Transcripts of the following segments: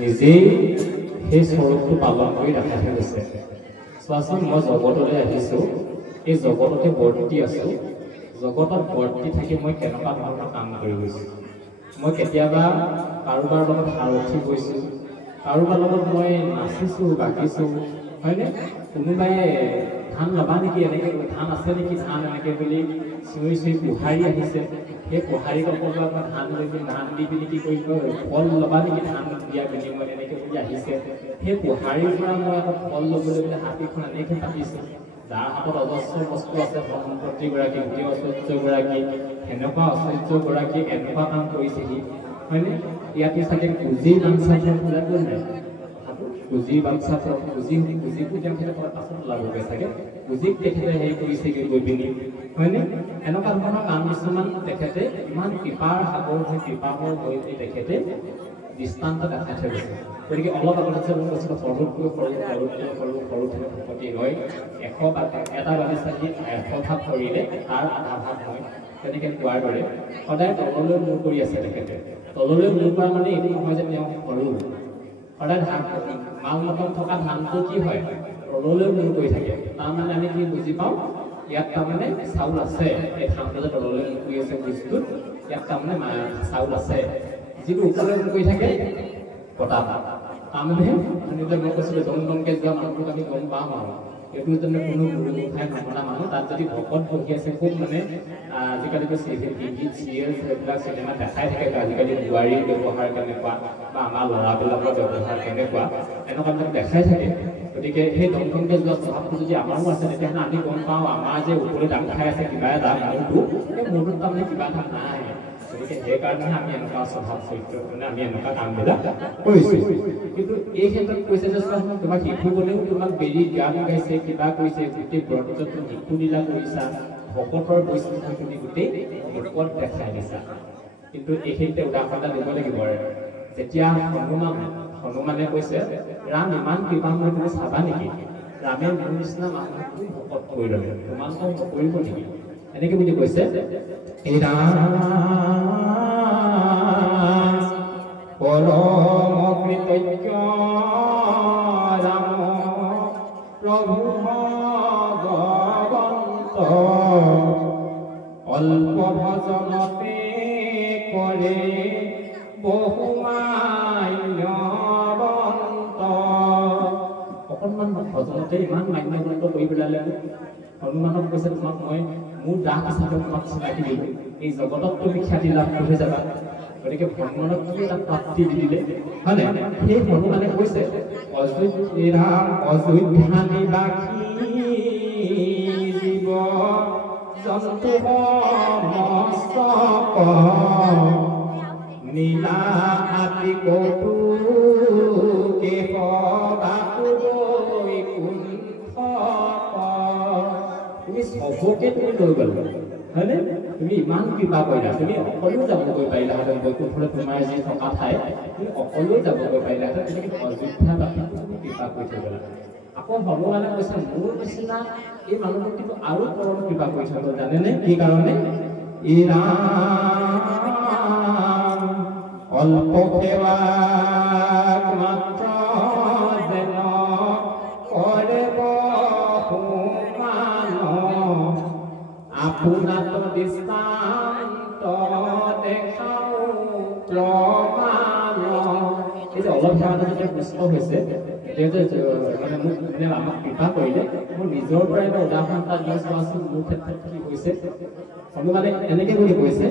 নিজেই সেই স্বৰূপটো পালন কৰি দেখাই থৈ গৈছে। চোৱাচোন, মই জগতলৈ আহিছোঁ, এই জগততে বৰ্তি আছোঁ, জগতত বৰ্তি থাকি মই কেনেকুৱা ধৰণৰ কাম কৰি গৈছোঁ। মই কেতিয়াবা কাৰোবাৰ লগত সাৰথি গৈছোঁ, কাৰোবাৰ লগত মই নাচিছোঁ, বাগিছোঁ, হয়নে? কোনোবাই ধান ল'বা নেকি, এনেকৈ ধান আছে নেকি, ধান এনেকৈ বুলি চিঞৰি চিঞৰি পোহাৰি আহিছে। সেই পোহাৰী কাপোৰবিলাক মই ধান লৈ পিনি ধান দি পিনি কি কৰিব, ফল ল'বা নেকি ধান দিয়া বিনিময়ত এনেকৈ বুলি আহিছে। সেই পোহাৰীৰ পৰা মই আকৌ ফল ল'বলৈ বুলি হাতীখন এনেকৈ পাতিছোঁ। যাৰ হাতত অজস্ৰ বস্তু আছে, ধন সম্পত্তিগৰাকী, গোটেই ঐশ্বৰ্যগৰাকী, সেনেকুৱা ঐশ্বৰ্যগৰাকী এনেকুৱা কাম কৰিছেহি, হয়নে? ইয়াতে চাগে পুঁজি বাঞ্ছাটো পূৰা কৰি নাই, পুঁজি বাঞ্ছাটো পুঁজিটো তেখেতে পাছত ওলাবগৈ চাগে, পুঁজিক তেখেতে হেৰি কৰিছেগৈ গৈ পিনি, হয়নে? এনেকুৱা ধৰণৰ কাম কিছুমান তেখেতে ইমান কৃপাৰ সাগৰ হৈ কৃপাবোৰ হৈ তেখেতে দৃষ্টান্ত দেখাই থৈ গৈছে। গতিকে অলপ আগতে মই কৈছিলোঁ, সৰুতকৈ সৰু সম্পত্তি হয় 100 ভাগ, এটা বাগিচাত 100 ভাগ কৰিলে তাৰ আধা ভাগ হয়, তেনেকৈ কোৱাৰ দৰে সদায় তললৈ মূৰ কৰি আছে তেখেতে। তললৈ মূৰ কৰা মানে এইটো নহয় যে তেওঁ সৰু, সদায় ধান মাল মটন থকা ধানটো কি হয়, তললৈ মূৰ কৰি থাকে। তাৰমানে আমি কি বুজি পাওঁ, ইয়াত তাৰমানে চাউল আছে, এই ধানটো যে তললৈ মূৰ কৰি আছে বস্তুটোত, ইয়াত তাৰমানে চাউল আছে। যিটো ওপৰলৈ মূৰ কৰি থাকে কটা ভাত। তাৰমানে মই কৈছিলোঁ, দমকে যোৱা মানুহটোক আমি গম পাওঁ আৰু এইটো যেনে কোনো গুৰু মুখাই নমনা মানুহ, তাত যদি ভকত বহি আছে, খুব মানে আজিকালিতো টিভিত চিৰিয়েল এইবিলাক চিনেমাত দেখাই থাকে, আজিকালি বোৱাৰীৰ ব্যৱহাৰ কেনেকুৱা বা আমাৰ ল'ৰাবিলাকৰ ব্যৱহাৰ কেনেকুৱা, এনেকুৱাবিলাক দেখাই থাকে। গতিকে সেই দমকে যোৱা স্বভাৱটো যদি আমাৰো আছে, তেতিয়াহ'লে আমি গম পাওঁ আমাৰ যে ওপৰলৈ দাম খাই আছে কিবা এটা মূৰটো, সেই মূৰটোত তাৰমানে কিবা এটা নাই। গতিকে সেইকাৰণে আমি এনেকুৱা স্বভাৱ চৰিত্ৰ মানে আমি এনেকুৱা কামবিলাক কৰিছোঁ। কিন্তু এই ক্ষেত্ৰত কৈছে যে তোমাক শিশু গ'লেও তোমাক বেৰি গান গাইছে, কিবা কৰিছে, গোটেই ব্ৰতত শিশু লীলা কৰিছা, ভকতৰ বৈষ্ণৱ হৈ তুমি গোটেই ওপৰত দেখাই দিছা। কিন্তু এইখিনিতে উদাহৰণ এটা দিব লাগিব। যেতিয়া হনুমানে কৈছে, ৰাম ইমান কৃপা মই তুমি চাবা নেকি, ৰামে মোৰ নিচিনা মানুহটো ভকত কৰি ল'লে, তোমালোকক নকৰিব নেকি, এনেকে বুলি কৈছে। এই পৰম কৃতজ্ঞ ৰাম প্ৰভু ভগৱন্ত, অল্প ভজনতে কৰে বহুমান্যবন্ত। অকণমান ভজনতে ইমান মান্যবন্ত কৰি পেলালে। হনুমানক কৈছে, তোমাক মই মোৰ দাস হিচাপে তোমাক চিনাকি দিলোঁ, এই জগতত তুমি খ্যাতি লাভ কৰি যাবা। গতিকে ভগৱানক কি এটা প্ৰাপ্তি দি দিলে, হয়নে? সেই হনুমানে কৈছে, অযোধ্যাৰাম অযোধ্যা নিবাসী জীৱ জন্তু মস্তক, নীলা হাতী কৌতুকে তুমি চবকে তুমি লৈ গ'লা, হয়নে? তুমি ইমান কৃপা কৰিলা, তুমি অকলেও যাবগৈ পাৰিলাহেঁতেন, বৈকুণ্ঠলৈ তোমাৰ যি থকা ঠাই তুমি অকলেও যাবগৈ পাৰিলাহেঁতেন, কিন্তু অযোধ্যাবাসীক তুমি কৃপা কৰি থৈ গ'লা। আকৌ ভগৱানে কৈছে, মোৰ নিচিনা এই মানুহটোক কিন্তু আৰু পৰম কৃপা কৰি থৈ গ'ল, জানেনে কি কাৰণে? এই ৰাম অল্প সেৱাক মাত্ৰ যেন কৰে বহুমান, আপোনাত দৃষ্টান্ত দেখাও প্ৰমাণ। এই যে অলপ সেৱাটো যেতিয়া পুষ্ট হৈছে, তেওঁ যে মানে মোক মানে আমাক কৃপা কৰিলে, মোৰ নিজৰ পৰা এটা উদাহৰণ এটা দি চোৱাচোন মোৰ ক্ষেত্ৰত কি হৈছে। হনুমানে এনেকে বুলি কৈছে,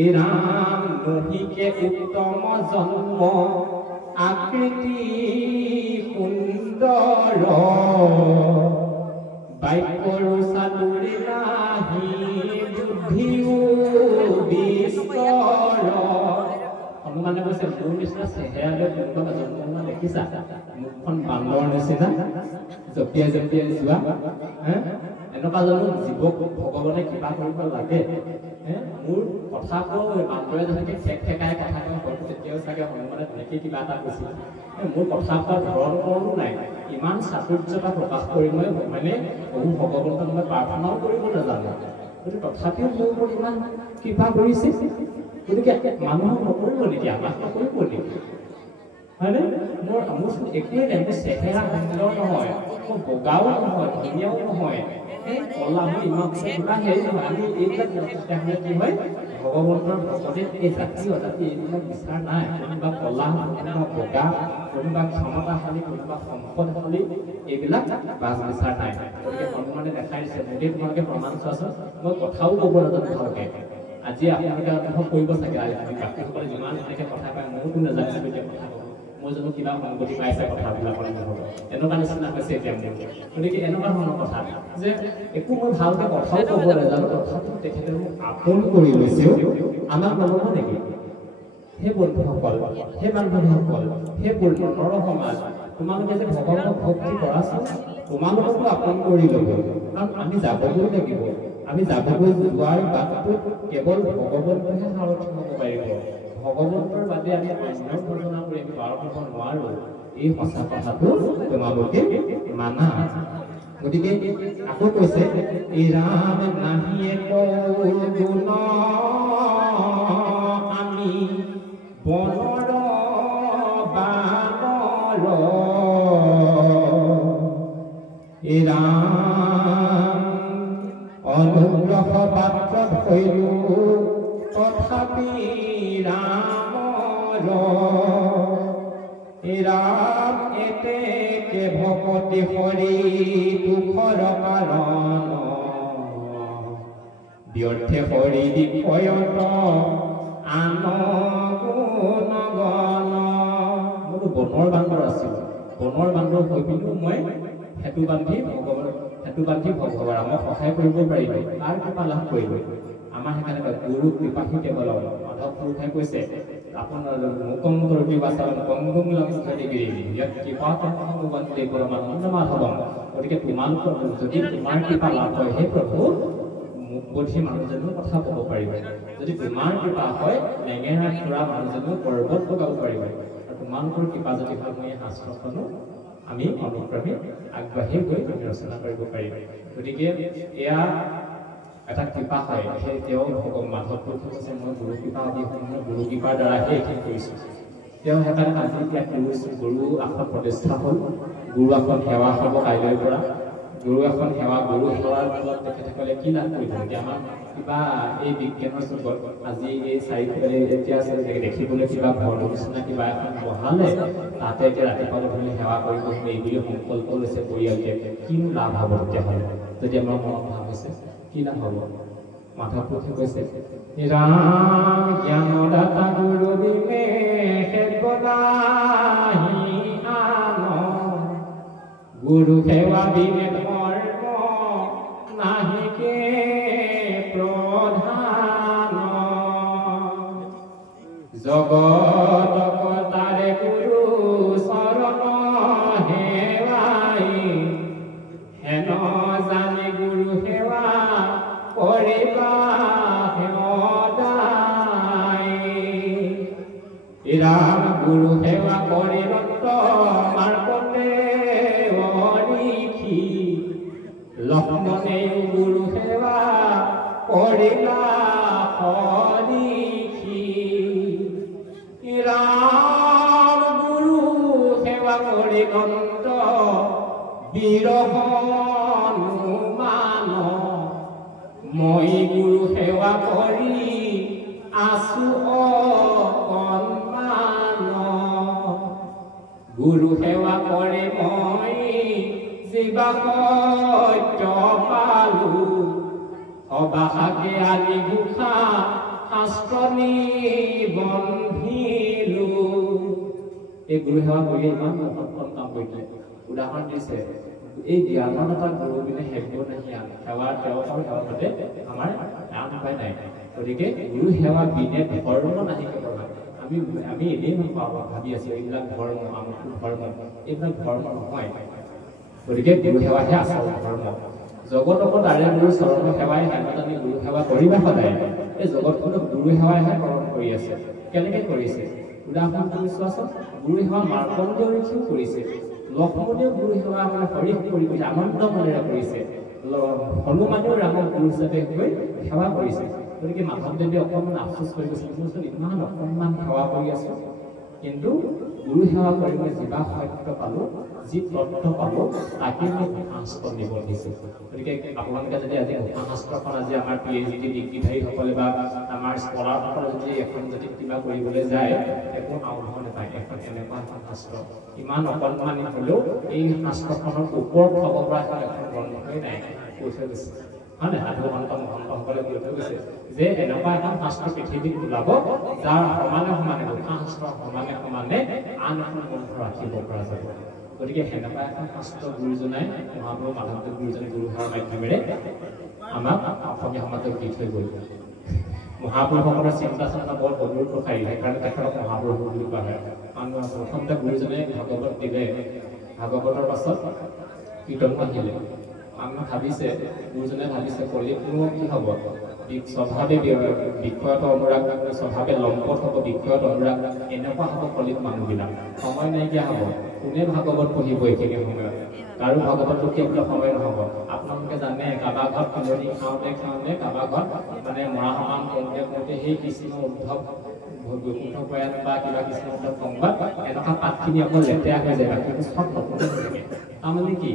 এই ৰাম মহিকে উত্তম জন্ম, আকৃতি সুন্দৰ, বাক্যৰো চাতুৰি নাহি, বুদ্ধিও বিস্তৰ। হনুমানে কৈছে, মোৰ নিচিনা চেহেৰালৈ কোনোবা জন্ম দেখিছা? মুখখন বান্দৰৰ নিচিনা জঁপিয়াই জঁপিয়াই যোৱা, এনেকুৱা জানো জীৱক ভগৱানে কিবা কৰিব লাগে? মোৰ কথা কওঁ, বান্দৰে যেনেকৈ ঠেক ঠেকাই কথা কওঁ, হয়তো তেতিয়াও চাগে হনুমানে তেনেকৈ কিবা এটা কৈছিল। মোৰ কথা কোৱাৰ ধৰণ কৰণো নাই, ইমান চাতুৰ্যতা প্ৰকাশ কৰি মই মানে বহু ভগৱন্তক মই প্ৰাৰ্থনাও কৰিব নাজানো, গতিকে তথাপিও মোৰ ওপৰত ইমান কৃপা কৰিছে। গতিকে মানুহক নকৰিব নেকি, আমাক নকৰিব নেকি? হয়নে মোৰ একোৱেই নাই মোৰ চেহেৰা সুন্দৰ নহয় মোৰ বগাও নহয় ধুনীয়াও নহয় এই কলা মই ইমান কিবা হেৰি নহয় আমি এইবিলাক তেতিয়াহ'লে কি হয় ভগৱন্তৰ ভকতে এই জাতি অজাতি এইবিলাক বিচাৰ নাই কোনোবা কলা কোনোবা বগা কোনোবা ক্ষমতাশালী কোনোবা সম্পদশালী এইবিলাক বাছ বিচাৰ নাই গতিকে হনুমানে দেখাই দিছে মোকে তোমালোকে প্ৰমাণ চোৱাচোন মই কথাও ক'ব নাজানো ভালকে আজি আপোনালোকে অনুভৱ কৰিব চাগে আজি বাকীসকলে যিমান এনেকৈ কথা পায় মইতো নাজানিছিলোঁ এতিয়া কথা ক'ব মই জানো কিবা সংগতি পাইছে কথাবিলাকৰ অনুভৱ এনেকুৱা নিচিনা হৈছে এতিয়া মোৰ গতিকে এনেকুৱা ধৰণৰ কথা যে একো মই ভালকৈ কথাও ক'ব নাজানো তথাপিও তেখেতে মোক আপোন কৰি লৈছেও আমাক নল'ব নেকি সেই বন্ধুসকল সেই বান্ধৱীসকল সেই নৰ সমাজ তোমালোকে যে ভগৱানক ভক্তি কৰাচোন তোমালোককো আপোন কৰি ল'ব কাৰণ আমি যাবগৈ লাগিব আমি যাবগৈ যোৱাৰ বাটটোত কেৱল ভগৱন্তহে সাৰথি হ'ব পাৰিব ভগৱন্তৰ বাদে আমি অন্য ঘটনা কৰি আমি পাৰ কৰিব নোৱাৰোঁ এই সঁচা কথাটো তোমালোকে মানা গতিকে আকৌ কৈছে এই ৰাম নাহিয়ে গুণ আমি বনৰ বানৰ এই ৰাম অনুগ্ৰহ পাত্ৰ ভৈলো তথাপি ৰামৰ এই ৰাম এতেকে ভকতি হৰি দুখৰ কাৰণ ব্যৰ্থে হৰি বিষয়ত আন গুণ গণ মোৰতো বনৰ বান্দৰ আছিল বনৰ বান্দৰ হৈ পিনেও মই সেতু বান্ধি ভগৱানক সহায় কৰিব পাৰিলোঁ তাৰ কৃপা লাভ কৰিলোঁ আমাৰ সেইকাৰণে গুৰু কৃপাহি কেৱল মাধৱ পুৰুষে কৈছে আপোনাৰ মুকং কৰতি বাচালম কংগম লংসদিগিৰি ইয়াত কৃপাতম বন্দে পৰমানন্দ মাধৱম গতিকে তোমালোকৰ যদি তোমাৰ কৃপা লাভ হয় হে প্ৰভু মুখবোধী মানুহজনেও কথা ক'ব পাৰিব যদি তোমাৰ কৃপা হয় লেঙেৰা খুৰা মানুহজনেও পৰ্বত বগাব পাৰিব আৰু তোমালোকৰ কৃপা যদি হয় মই শাস্ত্ৰখনো আমি অনুক্ৰমে আগবাঢ়ি গৈ আমি ৰচনা কৰিব পাৰিম গতিকে এয়া এটা কৃপা হয় সেই তেওঁ মাধৱ পুৰুষে কৈছে মই গুৰু কৃপা অবিহনে গুৰু কৃপাৰ দ্বাৰাহে এইখিনি কৰিছোঁ তেওঁ সেইকাৰণে আজি ইয়াত গুৰু আসন প্ৰতিষ্ঠা হ'ল গুৰু আসন সেৱা হ'ব কাইলৈৰ পৰা গুৰু এখন সেৱা গুৰু সেৱাৰ ফলত তেখেতসকলে কি লাভ কৰিব এতিয়া আমাৰ কিবা এই বিজ্ঞানৰ যুগত আজি এই চাৰিওফালে এতিয়া দেখিবলৈ কিবা ঘৰৰ নিচিনা কিবা এখন বহালে তাতে এতিয়া ৰাতিপুৱা গধূলি সেৱা কৰিব এই বুলি সংকল্প লৈছে পৰিয়ালটোৱে কিনো লাভ হ'ব তেতিয়াহ'লে যদি আমাৰ মনত ভাৱ হৈছে কি লাভ হ'ব মাধৱ পুৰুষে কৈছে ৰাম জ্ঞানদাতা গুৰু বিনে সেৱনাহি আন গুৰু সেৱা বিনে ধৰ্ম নাহিকে প্ৰধান জগত তাৰে গুৰু চৰণ সেৱাই হেন জানে গুৰু সেৱা কৰিবা সদায় ৰাম গুৰু সেৱা কৰি ৰত্ন মাৰ্কতে অৰিখি লক্ষ্মণে গুৰু সেৱা কৰিলা হৰিখি ৰাম গুৰু সেৱা কৰি অন্ত বীৰ হনুমান মই গুৰু সেৱা কৰি আছো অকণমান গুৰু সেৱা কৰে মই জীৱা সত্য পালো অবাসাকে আনি ঘোষা শাস্ত্ৰ নিবন্ধিলো এই গুৰু সেৱা কৰি ইমান মহৎ কাম কৰিলে উদাহৰণ দিছে এই জ্ঞানৰ এটা গুৰু বিনে সেৱ নাহি আন সেৱা তেওঁৰ সেৱাতে আমাৰ আন উপায় নাই গতিকে গুৰু সেৱা বিনে ধৰ্ম নাহিকে প্ৰধান আমি এনেই ভাবি আছো এইবিলাক ধৰ্ম আমুক ধৰ্ম এইবিলাক ধৰ্ম নহয় গতিকে গুৰু সেৱাহে আচল ধৰ্ম জগতক তাৰে গুৰু চৰণ সেৱাই হেনজানি গুৰু সেৱা কৰিবা সদায় এই জগতখনক গুৰু সেৱাইহে কৰণ কৰি আছে কেনেকৈ কৰিছে উদাহৰণ কৰি চোৱাচোন গুৰু সেৱা মাৰ্কণ্ড ঋষিও কৰিছে লক্ষ্মণেও গুৰু সেৱা মানে হৰিক কৰি কৰিছে আনন্দ মনেৰে কৰিছে হনুমানেও ৰামক গুৰু হিচাপে গৈ সেৱা কৰিছে গতিকে মাধৱদেৱে অকণমান আফচোচ কৰি গৈছে ইমান অকণমান সেৱা কৰি আছো কিন্তু গুৰু সেৱা কৰি মই যিবা সত্য পালোঁ, যি তত্ত্ব পালোঁ, তাকে মই শাস্ত্ৰ নিব দিছোঁ। গতিকে আপোনালোকে যদি আজি শাস্ত্ৰখন আজি আমাৰ PhD ডিগ্ৰীধাৰীসকলে বা আমাৰ স্কলাৰসকলে যদি এখন যদি কিবা কৰিবলৈ যায়, একো আউধ নাপায়। এখন এনেকুৱা এখন শাস্ত্ৰ ইমান অকণমানি হ'লেও এই শাস্ত্ৰখনৰ ওপৰত হ'ব পৰা এখন গ্ৰন্থই নাই, কৈ থৈ গৈছে। হয় নাই? সাধু সন্ত মহন্তসকলে কৈ থৈ গৈছে যে এনেকুৱা এখন শাস্ত্ৰ পৃথিৱীত ওলাব যাৰ সমানে সমানে শাস্ত্ৰ সমানে সমানে আন এখন গ্ৰন্থ ৰাখিব পৰা যাব। গতিকে সেনেকুৱা এখন শাস্ত্ৰ গুৰুজনাই মহাপুৰুষ মাধৱদেৱ গুৰুজনে গুৰু সেৱাৰ মাধ্যমেৰে আমাক অসমীয়া সমাজক দি থৈ গ'ল। মহাপুৰুষসকলৰ চিন্তা চৰ্চা বৰ গভীৰ প্ৰসাৰী, সেইকাৰণে তেখেতক মহাপুৰুষ বুলি কোৱা হয়। প্ৰথমতে গুৰুজনে ভাগৱত দিলে, ভাগৱতৰ পাছত কীৰ্তন আহিলে। মানুহে ভাবিছে, গুৰুজনে ভাবিছে কলিতনো কি হ'ব, স্বভাৱে বিষয়ত অনুৰাগ, স্বভাৱে লম্পট হ'ব, বিষয়ত অনুৰাগ, এনেকুৱা হ'ব কলিত মানুহবিলাক। সময় নাইকিয়া হ'ব, কোনে ভাগৱত পঢ়িব এইখিনি সময়ত? কাৰো ভাগৱত পঢ়িবলৈ সময় নহ'ব। আপোনালোকে জানে কাৰোবাৰ ঘৰত ফুলনি খাওঁতে কাৰোবাৰ ঘৰত মানে মৰা সমান কৰোঁতে সেই কৃষ্ণ উদ্ধৱ বৈকুণ্ঠ প্ৰয়াত বা কিবা কৃষ্ণ উদ্ধৱ সংবাদ এনেকুৱা পাতখিনি অকল লেতেৰা হৈ যায়, বাকী চব নতুন হৈ থাকে। তাৰমানে কি,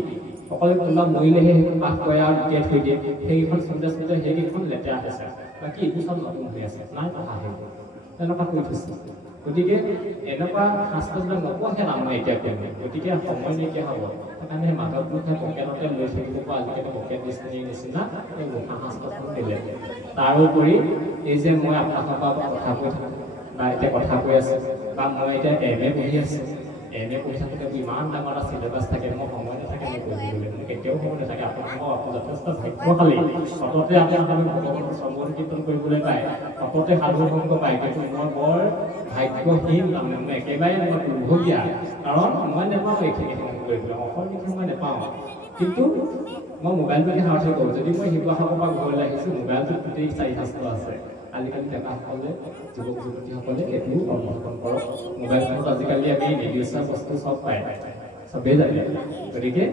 অকল কোনোবা মৰিলেহে সেইখন পাঠ কৰে আৰু টিকেট থৈ দিয়ে, সেইকেইখন চুঁতে সেইকেইখন লেতেৰা হৈছে, বাকী এইটো চব নতুন হৈ আছে, নাই পঢ়া সেইবোৰ তেনেকুৱা কৰি থৈছে। গতিকে এনেকুৱা শাস্ত্ৰবিলাক নপঢ়ে মানুহে এতিয়া কেনে, গতিকে সময় নাইকিয়া হ'ব। সেইকাৰণে মাধৱদেৱে পকেটতে লৈ থাকিব পৰা আজিকালি পকেট ডিষ্টিনীৰ নিচিনা এই গোঁসা শাস্ত্ৰখন দিলে। তাৰোপৰি এই যে মই আপোনালোকৰ কথা কৈ থাকোঁ বা এতিয়া কথা কৈ আছোঁ, বা মই এতিয়া MA পঢ়ি আছোঁ, MA পঢ়ি থাকোঁতে ইমান ডাঙৰ এটা চিলেবাছ থাকে, মোৰ সময় নাথাকে মই পঢ়িবলৈ, মোৰ কেতিয়াও সময় নাথাকে। আপোনালোকৰ যথেষ্ট ভাগ্যশালী, সততে আপোনালোকে ভগৱানৰ সম্বোধন কীৰ্তন কৰিবলৈ পায়, সততে সাধু সংগ পায়, কিন্তু মই বৰ ভাগ্যহীন, তাৰমানে মই একেবাৰে মই দুৰ্ভগীয়া, কাৰণ মই নাপাওঁ এইখিনি সময় কৰিবলৈ, অসমীয়া সময় নাপাওঁ। কিন্তু মই মোবাইলটোকে সাৰ্থক কৰোঁ। যদি মই শিৱসাগৰৰ পৰা ঘৰলৈ আহিছোঁ, মোবাইলটোত গোটেই 4 শাস্ত্ৰ আছে। আজিকালি ডেকাসকলে, যুৱক যুৱতীসকলে এইটোও অনুসৰণ কৰক। মোবাইল ফোনত আজিকালি আমি নিৰ্দিষ্ট বস্তু চব পায়, চবেই জানে। গতিকে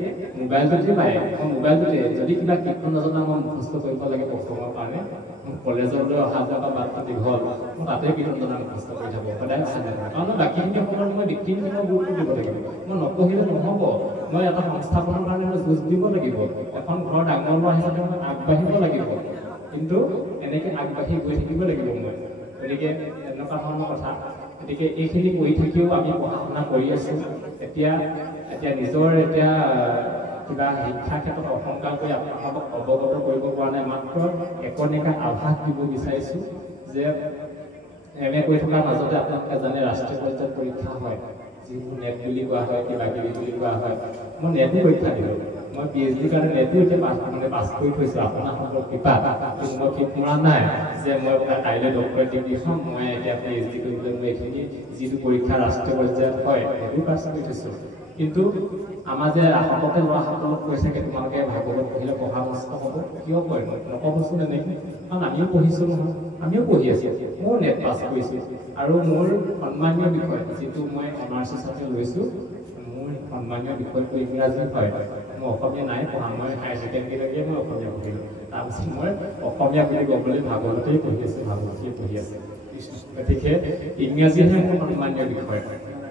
মোবাইলটোতে পায়, মই মোবাইলটোতে যদি কিবা কীৰ্তন নজনা মই মুখস্থ কৰিব লাগে প্ৰথমৰ কাৰণে, মোৰ কলেজলৈ অহা যোৱা বা বাটটো দীঘল, মই তাতে কীৰ্তন জনা মুখস্থ কৰি থাকোঁ, সদায় অহা যায়। কাৰণ বাকীখিনি সময়ত মই ডিগ্ৰীখিনি গুৰুত্ব দিব লাগিব, মই নপঢ়িলে নহ'ব। মই এটা সংস্থাপনৰ কাৰণে মই যুঁজ দিব লাগিব, এখন ঘৰ ডাঙৰ ল'ৰা হিচাপে মই আগবাঢ়িব লাগিব, কিন্তু এনেকৈ আগবাঢ়ি গৈ থাকিব লাগিব মই। গতিকে এনেকুৱা ধৰণৰ কথা। গতিকে এইখিনি কৰি থাকিও আমি পঢ়া শুনা কৰি আছোঁ। এতিয়া নিজৰ কিবা শিক্ষাৰ ক্ষেত্ৰত অহংকাৰ কৰি আপোনালোকক অৱগত কৰিব পৰা নাই, মাত্ৰ একণিকা আভাস দিব বিচাৰিছোঁ যে MA কৰি থকাৰ মাজতে আপোনালোকে জানে ৰাষ্ট্ৰীয় পৰ্যায়ত পৰীক্ষা হয়, যিবোৰ নেট বুলি কোৱা হয়, কিবা কিবি বুলি কোৱা হয়। মই নেটো পৰীক্ষা দিলোঁ, মই PhD কাৰণে নেটো এতিয়া পাছ কৰি থৈছোঁ আপোনালোকৰ কৃপাত। কিন্তু মই ঠিক কৰা নাই যে মই কাইলৈ ডক্টৰেট ডিগ্ৰী খাম, মই এতিয়া PhD কৰিবলৈ মই এইখিনি যিটো পৰীক্ষা ৰাষ্ট্ৰীয় পৰ্যায়ত হয় সেইটো পাছ কৰি থৈছোঁ। কিন্তু আমাৰ যে সততে ল'ৰাসকলক কৈ থাকে তোমালোকে ভাগৱত পঢ়িলে পঢ়া নষ্ট হ'ব, কিয় কয় নক'বচোন এনেকৈ? কাৰণ আমিও পঢ়িছোঁ নহয়, আমিও পঢ়ি আছোঁ, ময়ো নেট পাছ কৰিছোঁ। আৰু মোৰ সন্মানীয় বিষয় যিটো মই অনাৰ্ছ হিচাপে লৈছোঁ, মোৰ সন্মানীয় বিষয়টো ইংৰাজী হয়। মই অসমীয়া নাই পঢ়া, মই হায়াৰ ছেকেণ্ডেৰীলৈকে মই অসমীয়া পঢ়িলোঁ। তাৰপিছত মই অসমীয়া বুলি ক'বলৈ ভাগৱতেই পঢ়ি আছোঁ, ভাগৱতীয়ে পঢ়ি আছোঁ। গতিকে ইংৰাজীহে মোৰ সন্মানীয় বিষয়।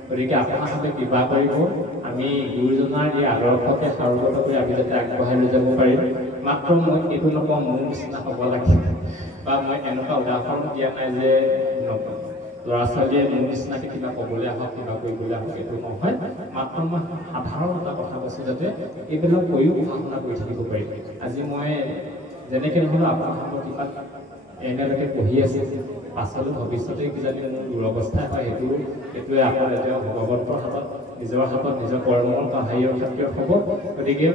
গতিকে আপোনালোকে কৃপা কৰিব, আমি গুৰুজনাৰ এই আদৰ্শকে সাৰোগত কৰি আমি যাতে আগবঢ়াই লৈ যাব পাৰিম। মাত্ৰ মই এইটো নকওঁ মোৰ নিচিনা হ'ব লাগে, বা মই এনেকুৱা উদাহৰণ দিয়া নাই যে ল'ৰা ছোৱালীয়ে মোৰ নিচিনাকৈ কিবা ক'বলৈ আহক, কিবা কৰিবলৈ আহক, এইটো নহয়। মাত্ৰ মই সাধাৰণ এটা কথা কৈছোঁ যাতে এইবিলাক কৰিও পঢ়া শুনা কৰি থাকিব পাৰিম। আজি মই যেনেকৈ নহ'লেও আপোনালোকৰ কৃপাত MA পঢ়ি আছে, পাছলৈ ভৱিষ্যতে কিজানি মোৰ দুৰৱস্থাই হয়, সেইটোৱে আকৌ এতিয়া ভগৱন্তৰ হাতত, নিজৰ হাতত, নিজৰ কৰ্মৰ হেৰিয়ৰ ক্ষেত্ৰত হ'ব। গতিকে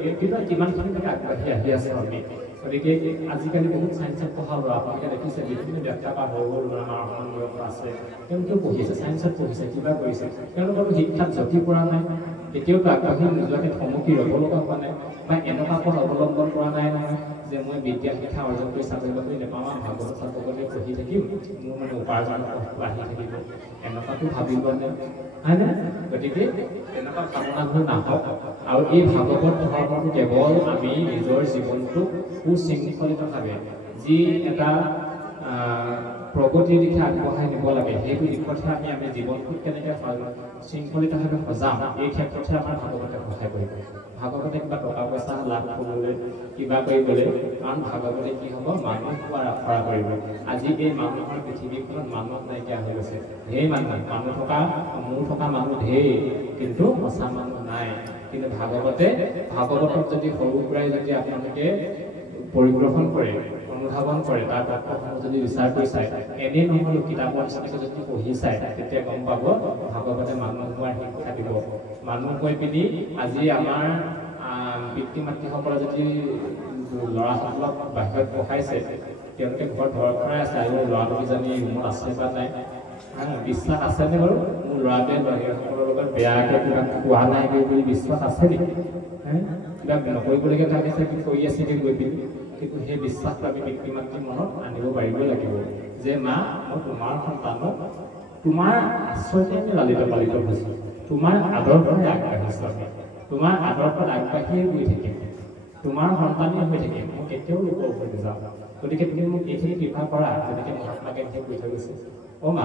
কিমানখিনিলৈকে আগবাঢ়ি আহি আছে আমি। গতিকে আজিকালি বহুত চায়েন্সত পঢ়া ল'ৰা আপোনালোকে দেখিছে, বিভিন্ন ব্যাখ্যা বা সৰু সৰু ল'ৰা আমাৰ বয়স আছে, তেওঁলোকেও পঢ়িছে, চায়েন্সত পঢ়িছে, কিবা কৰিছে, তেওঁলোকৰো শিক্ষাত জটি পৰা নাই, কেতিয়াওতো আগবাঢ়ি নিজকে থমকি ৰ'ব লগা হোৱা নাই, বা এনেকুৱা পথ অৱলম্বন কৰা নাই নহয় যে মই বিদ্যা শিক্ষা অৰ্জন কৰি চাকৰি বাকৰি নাপাওঁ, ভাগৱত চাগৱতে পঢ়ি থাকিম, মোৰ মানে উপাৰ্জনৰ পথটো আহি থাকিব, এনেকুৱাটো ভাবিবনে? হয়নে? গতিকে এনেকুৱা ভাৱনা হৈ নাহক। আৰু এই ভাগৱত ধৰ্মটো কেৱল আমি নিজৰ জীৱনটোক সুশৃংখলিতভাৱে যি এটা প্ৰগতিৰ দিশে আগবঢ়াই নিব লাগে সেইটো দিশতহে আমি জীৱনটোত কেনেকৈ শৃংখলিতভাৱে সজাম এই ক্ষেত্ৰতহে আমাৰ ভাগৱতে সহায় কৰিব ভাগৱতে কিবা টকা পইচা লাভ কৰিবলৈ কিবা কৰিবলৈ কাৰণ ভাগৱতে কি হ'ব মানুহ পোৱাৰ আখৰা কৰিব আজি এই মানুহৰ পৃথিৱীখনত মানুহ নাইকিয়া হৈ গৈছে ঢেৰ মানুহ থকা মোৰ থকা মানুহ ঢেৰ কিন্তু সঁচা মানুহ নাই কিন্তু ভাগৱতক যদি সৰু পৰাই যদি আপোনালোকে পৰিগ্ৰহণ কৰে অনুধাৱন কৰে তাৰ তত্ত্বসমূহ যদি বিচাৰ কৰি চায় এনেই নহ'লেও কিতাপৰ নিচিনাকৈ যদি পঢ়ি চায় তেতিয়া গম পাব ভাগৱতে মানুহ হোৱাৰ শিক্ষা দিব মানুহ হৈ পিনি আজি আমাৰ পিতৃ মাতৃসকলে যদি ল'ৰাসকলক বাহিৰত পঢ়াইছে তেওঁলোকে ঘৰত ঘৰ কৰাই আছে আৰু ল'ৰাটো কিজানি ৰুমত আছে বা নাই বিশ্বাস আছেনে বাৰু মোৰ ল'ৰাটোৱে বাহিৰসকলৰ লগত বেয়াকৈ কিবা খোৱা নাই বুলি বিশ্বাস আছে নেকি কিবা নকৰিবলগীয়া থাকিছে কি কৰি আছে গৈ পিনি কিন্তু সেই বিশ্বাসটো আমি পিতৃ মাতৃৰ মনত আনিব পাৰিব লাগিব যে মা মই তোমাৰ সন্তানক তোমাৰ আশ্ৰয়তে আমি লালিত পালিত হৈছোঁ তোমাৰ আদৰ্শৰে আগবাঢ়িছোঁ আমি তোমাৰ আদৰ্শত আগবাঢ়িয়ে গৈ থাকিম তোমাৰ সন্তানেই হৈ থাকিম মই কেতিয়াও লোকৰ ওপৰত যাওঁ গতিকে তুমি মোক এইখিনি কৃপা কৰা যেনেকৈ মহাত্মা গান্ধীয়ে কৈ থৈ গৈছে অ' মা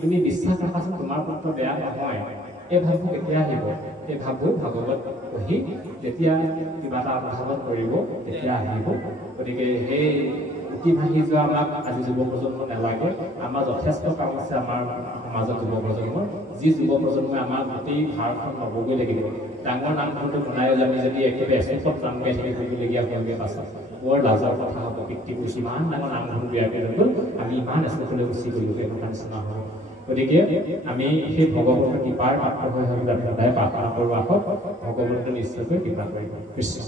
তুমি বিশ্বাস ৰাখাচোন তোমাৰ পুত্ৰ বেয়া নহয় এই ভাববোৰ কেতিয়া আহিব এই ভাববোৰ ভাগৱত পঢ়ি যেতিয়া কিবা এটা অনুধাৱন কৰিব তেতিয়া আহিব গতিকে সেই উঠি ভাঙি যোৱা আমাক আজি যুৱ প্ৰজন্ম নালাগে আমাৰ যথেষ্ট কাম আছে আমাৰ সমাজত যুৱ প্ৰজন্মৰ যি যুৱ প্ৰজন্মই আমাৰ গোটেই ভাৰতখন ল'বগৈ লাগিব ডাঙৰ নামঘৰটো বনাই আমি যদি একেবাৰে এচেঞ্চত নাম গাই থাকি কৰিবলগীয়া হ'লগৈ পাছত বৰ লাজৰ কথা হ'ব পিতৃ কৈছে ইমান ডাঙৰ নামঘৰ বিয়াকৈ লৈ গ'ল আমি ইমান এচেঞ্চলৈ গুচি গ'লোগৈ এনেকুৱা নিচিনা হ'ব গতিকে আমি সেই ভগৱন্তৰ কৃপাৰ পাত্ৰ হৈ আমি সদায় প্ৰাৰ্থনা কৰোঁ আহক ভগৱন্তে নিশ্চয়কৈ কৃপা কৰিব কৃষ্ণ